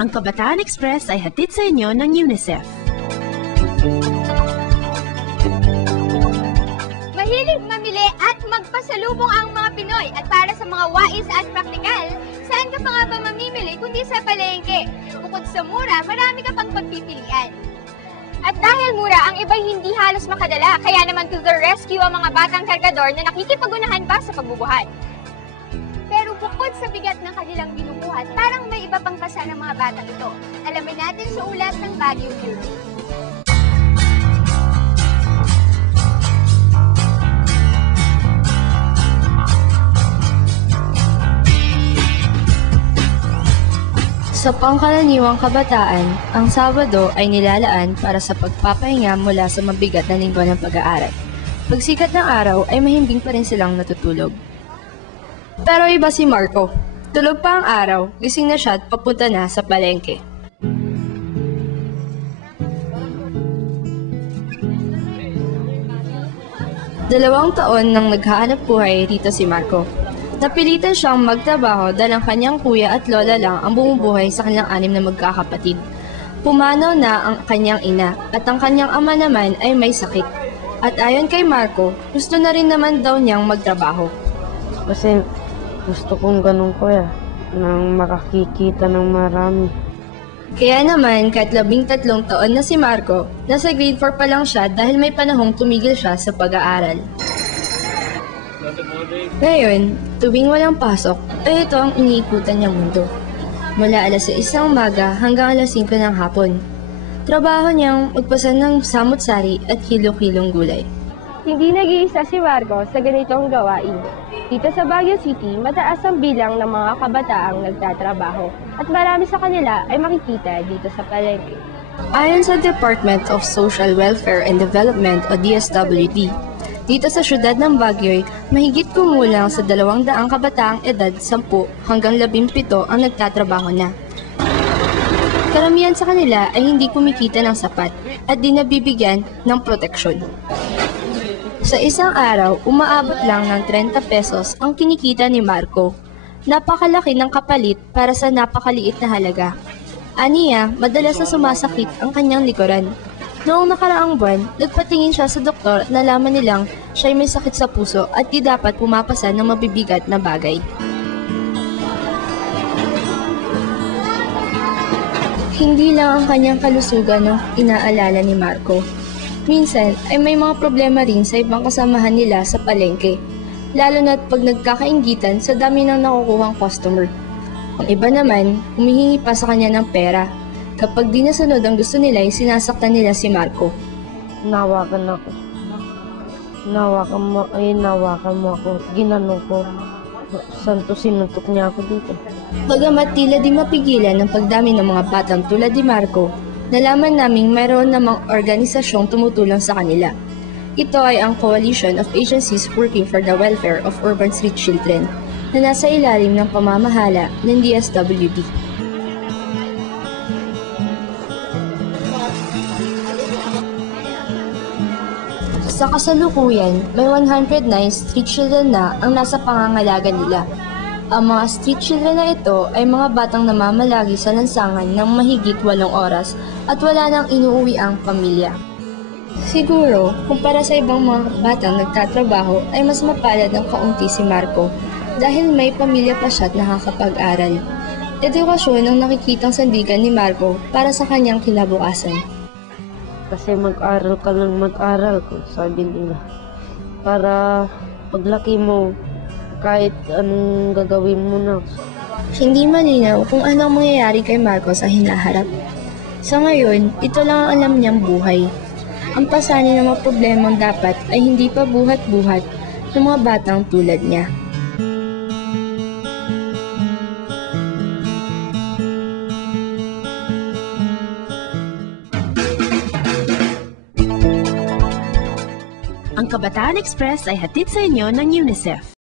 Ang Kabataan Express ay hatid sa inyo ng UNICEF. Mahilig mamili at magpasalubong ang mga Pinoy at para sa mga wais at praktikal, saan ka pa nga ba mamimili kundi sa palengke? Bukod sa mura, marami ka pang pagpipilian. At dahil mura, ang iba'y hindi halos makadala, kaya naman to the rescue ang mga batang kargador na nakikipagunahan pa sa pagbubuhat. Pero bukod sa bigat ng kanilang binubuhat, parang may iba pang pasa ng mga batang ito. Alamin natin sa ulat ng Baguio Bureau. Sa pangkaraniwang kabataan, ang Sabado ay nilalaan para sa pagpapahinga mula sa mabigat na linggo ng pag-aaral. Pagsikat ng araw ay mahimbing pa rin silang natutulog. Pero iba si Marco. Tulog pa ang araw, gising na siya at papunta na sa palengke. Dalawang taon nang naghahanap buhay dito si Marco. Napilitan siyang magtrabaho dahil ang kanyang kuya at lola lang ang bumubuhay sa kanilang 6 na magkakapatid. Pumanaw na ang kanyang ina at ang kanyang ama naman ay may sakit. At ayon kay Marco, gusto na rin naman daw niyang magtrabaho. Kasi gusto kong ganun kuya, nang makakikita ng marami. Kaya naman, kahit 13 taon na si Marco, nasa grade 4 pa lang siya dahil may panahong tumigil siya sa pag-aaral. Ngayon, tuwing walang pasok, ay ito ang iniikutan niyang mundo. Mula alas 6 ng umaga hanggang alas 5 ng hapon. Trabaho niyang magpasan ng samut-sari at kilo-kilong gulay. Hindi nag-iisa si Marco sa ganitong gawain. Dito sa Baguio City, mataas ang bilang ng mga kabataang nagtatrabaho at marami sa kanila ay makikita dito sa palengke. Ayon sa Department of Social Welfare and Development o DSWD, dito sa syudad ng Baguio, mahigit kumulang sa 200 kabataang edad 10 hanggang 17 ang nagtatrabaho na. Karamihan sa kanila ay hindi kumikita ng sapat at di nabibigyan ng proteksyon. Sa isang araw, umaabot lang ng 30 pesos ang kinikita ni Marco. Napakalaki ng kapalit para sa napakaliit na halaga. Aniya, madalas na sumasakit ang kanyang likuran. Noong nakaraang buwan, nagpatingin siya sa doktor at nalaman nilang siya'y may sakit sa puso at di dapat pumapasa ng mabibigat na bagay. Hindi lang ang kanyang kalusugan ang inaalala ni Marco. Minsan ay may mga problema rin sa ibang kasamahan nila sa palengke, lalo na't pag nagkakainggitan sa dami ng nakukuhang customer. Ang iba naman, humihingi pa sa kanya ng pera. Kapag di nasunod ang gusto nila, ay sinasaktan nila si Marco. Nawakan ako. Nawakan mo ako. Ginanong ko. Santo sinuntok niya ako dito. Bagamat tila di mapigilan ng pagdami ng mga batang tulad ni Marco, nalaman naming mayroon namang organisasyong tumutulong sa kanila. Ito ay ang Coalition of Agencies Working for the Welfare of Urban Street Children na nasa ilalim ng pamamahala ng DSWD. Sa kasalukuyan, may 109 street children na ang nasa pangangalaga nila. Ang mga street children na ito ay mga batang namamalagi sa lansangan ng mahigit 8 oras at wala nang inuuwi ang pamilya. Siguro, kumpara sa ibang mga batang nagtatrabaho ay mas mapalad ng kaunti si Marco dahil may pamilya pa siya at nakakapag-aral. Edukasyon ang nakikitang sandigan ni Marco para sa kanyang kinabukasan. Kasi mag-aral ka lang mag-aral, sabi nila. Para paglaki mo, kahit anong gagawin mo na. Hindi malinaw kung anong mangyayari kay Marco sa hinaharap. Sa ngayon, ito lang ang alam niyang buhay. Ang pasanin ng mga problemang dapat ay hindi pa buhat-buhat ng mga batang tulad niya. Ang Kabataan Express ay hatid sa inyo ng UNICEF.